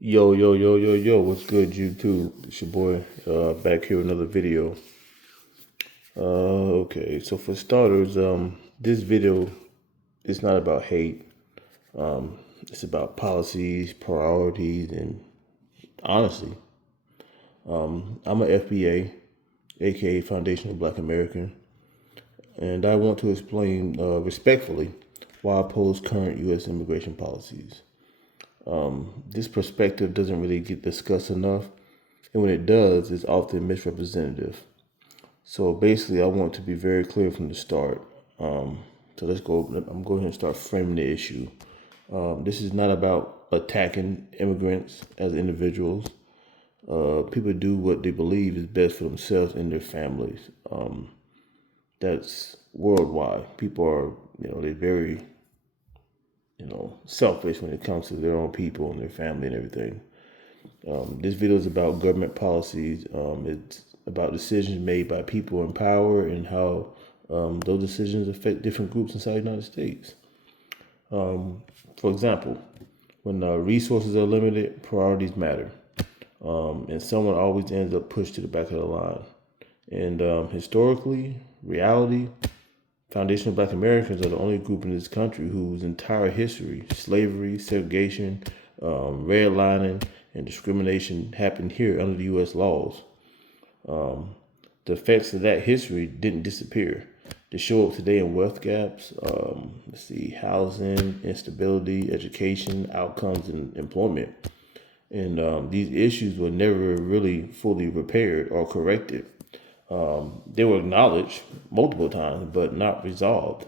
Yo, what's good, YouTube? It's your boy, back here with another video. Okay, so for starters, this video is not about hate. It's about policies, priorities, and honestly, I'm an FBA, aka Foundation of Black American, and I want to explain respectfully why I oppose current U.S. immigration policies. This perspective doesn't really get discussed enough, and when it does, it's often misrepresentative. So basically, I want to be very clear from the start. So let's go. I'm going to start framing the issue. This is not about attacking immigrants as individuals. People do what they believe is best for themselves and their families. That's worldwide. People are, they're very, selfish when it comes to their own people and their family and everything. This video is about government policies. It's about decisions made by people in power and how those decisions affect different groups inside the United States. For example, when resources are limited, priorities matter. And someone always ends up pushed to the back of the line. And historically, reality, foundational Black Americans are the only group in this country whose entire history, slavery, segregation, redlining, and discrimination happened here under the U.S. laws. The effects of that history didn't disappear. They show up today in wealth gaps, housing, instability, education, outcomes, and employment. And these issues were never really fully repaired or corrected. They were acknowledged multiple times, but not resolved.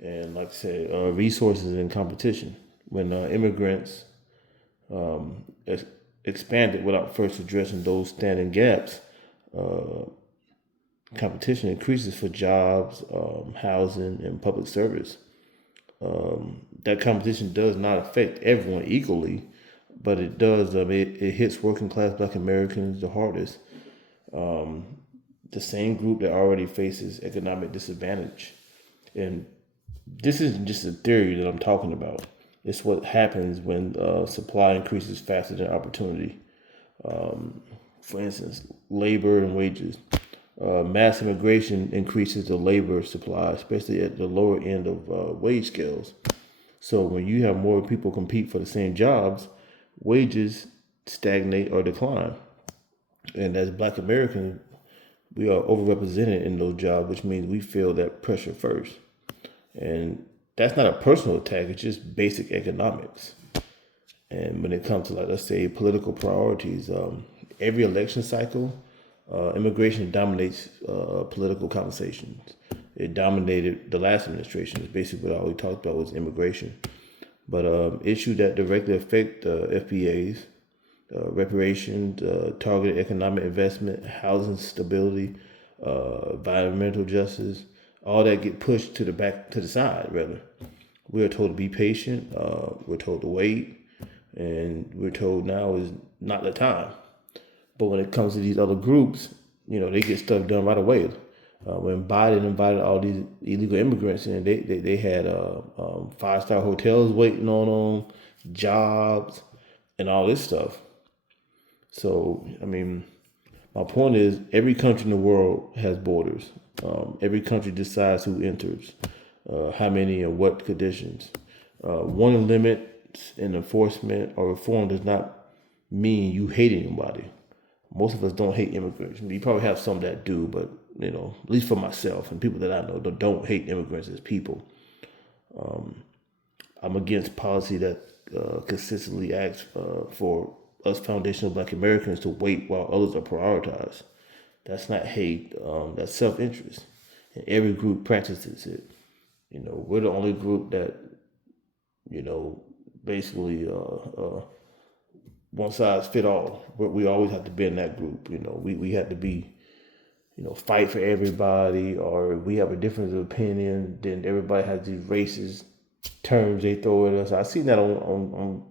And like I said, resources and competition. When immigrants expanded without first addressing those standing gaps, competition increases for jobs, housing, and public service. That competition does not affect everyone equally, but it does. It hits working class Black Americans the hardest. The same group that already faces economic disadvantage. And this isn't just a theory that I'm talking about. It's what happens when supply increases faster than opportunity. For instance, labor and wages. Mass immigration increases the labor supply, especially at the lower end of wage scales. So when you have more people compete for the same jobs, wages stagnate or decline. And as Black Americans, we are overrepresented in those jobs, which means we feel that pressure first. And that's not a personal attack, it's just basic economics. And when it comes to, like, let's say, political priorities, every election cycle, immigration dominates political conversations. It dominated the last administration. It's basically what all we talked about was immigration. But issues that directly affect FBAs, reparations, targeted economic investment, housing stability, environmental justice, all that get pushed to the side, rather. We are told to be patient, we're told to wait, and we're told now is not the time. But when it comes to these other groups, they get stuff done right away. When Biden invited all these illegal immigrants in, they had 5-star hotels waiting on them, jobs, and all this stuff. So, my point is, every country in the world has borders. Every country decides who enters, how many, and what conditions. One limits in enforcement or reform does not mean you hate anybody. Most of us don't hate immigrants. You probably have some that do, but at least for myself and people that I know don't hate immigrants as people. I'm against policy that consistently asks for us foundational Black Americans to wait while others are prioritized. That's not hate. That's self-interest, and every group practices it. We're the only group that, basically one size fit all. But we always have to be in that group. We have to be, fight for everybody, or we have a difference of opinion, then everybody has these racist terms they throw at us. I've seen that on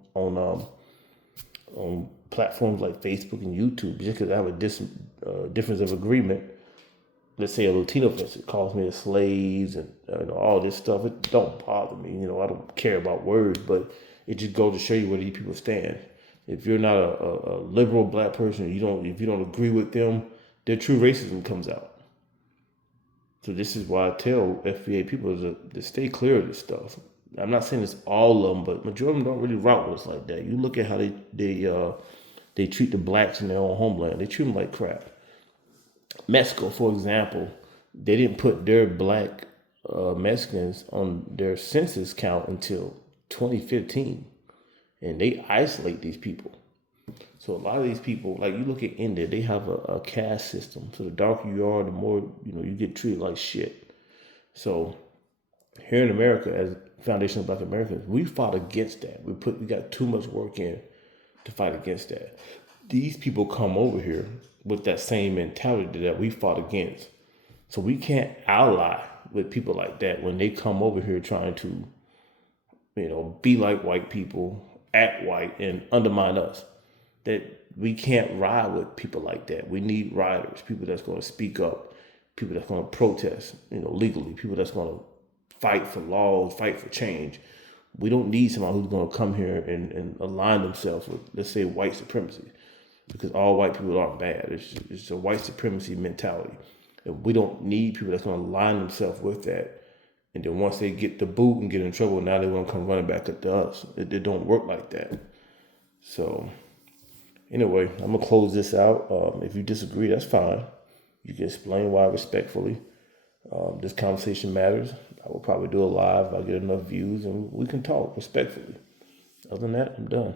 platforms like Facebook and YouTube. Just because I have a difference of agreement, let's say a Latino person calls me a slave and all this stuff, it don't bother me. I don't care about words, but it just goes to show you where these people stand. If you're not a liberal black person, if you don't agree with them, their true racism comes out. So this is why I tell FBA people to stay clear of this stuff. I'm not saying it's all of them, but majority of them don't really rock with us like that. You look at how they treat the blacks in their own homeland. They treat them like crap. Mexico, for example, they didn't put their black Mexicans on their census count until 2015, and they isolate these people. So a lot of these people, like you look at India, they have a caste system. So the darker you are, the more you get treated like shit. So here in America, as Foundation of Black Americans, we fought against that. We got too much work in to fight against that. These people come over here with that same mentality that we fought against. So we can't ally with people like that when they come over here trying to, be like white people, act white, and undermine us. That we can't ride with people like that. We need riders, people that's going to speak up, people that's going to protest, legally, people that's going to fight for laws, fight for change. We don't need someone who's going to come here and align themselves with, let's say, white supremacy, because all white people aren't bad. It's a white supremacy mentality. And we don't need people that's going to align themselves with that. And then once they get the boot and get in trouble, now they want to come running back at us. It don't work like that. So anyway, I'm going to close this out. If you disagree, that's fine. You can explain why respectfully. This conversation matters. I will probably do it live if I get enough views, and we can talk respectfully. Other than that, I'm done.